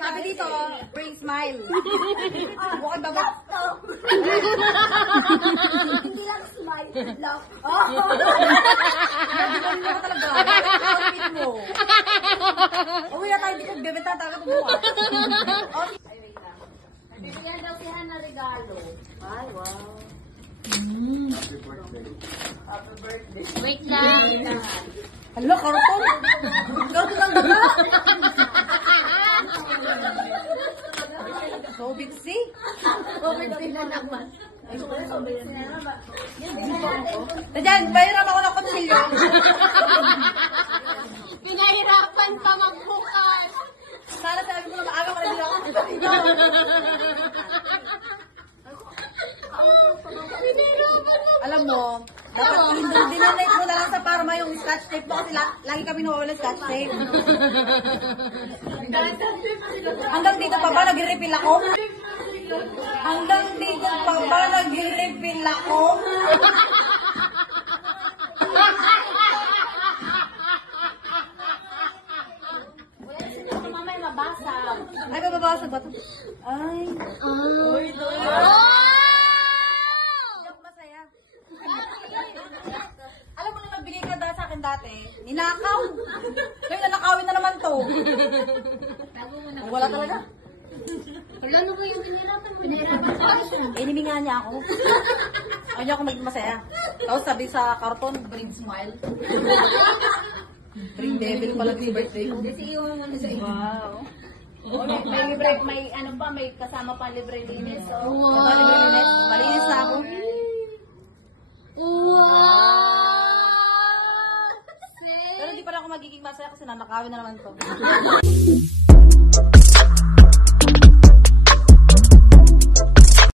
Sabi dito, bring smile. Bukod baba. Hindi lang smile. Love. Nagbigaling ako talaga. Outfit mo. Uwi na tayo dito. Bebenta tayo ito buka. Bibigyan daw si Hana regalo. Ay, wow. Happy birthday. Happy birthday. Wait lang. Hala, karton. Karton lang ba? So bitsy. Na naman. Diyan, bayaran ako ng kutsilyo. Pinahirapan pa magbukas. Sana sabi ko na maaga ka na din ako. Alam mo, dapat dinanate mo na lang sa parma yung scotch tape mo kasi lagi kami nawawala scotch tape. Hanggang dito pa ba nag-refill ako? Hanggang dito pa ba nag-refill ako? Mamaya mabasag. Ay, bababasag ba ito? Ay. Masaya. Alam mo na nagbigay ka sa akin dati, ninakaw. Ngayon nanakawin na naman to. Wala talaga. Lalo ba yung hinirapan mo? Hinirapan ko siya. Iniminga niya ako. Ayaw niya ako maging masaya. Tapos sabi sa karton, bring smile. Bring devil pala yung birthday ko. Kasi iwan mo na sa iyo. Wow. May libre, may ano pa, may kasama pa libre linis. So, Malinis na ako. Wow! Pero di pa lang ako magiging masaya kasi nanakawin na naman to.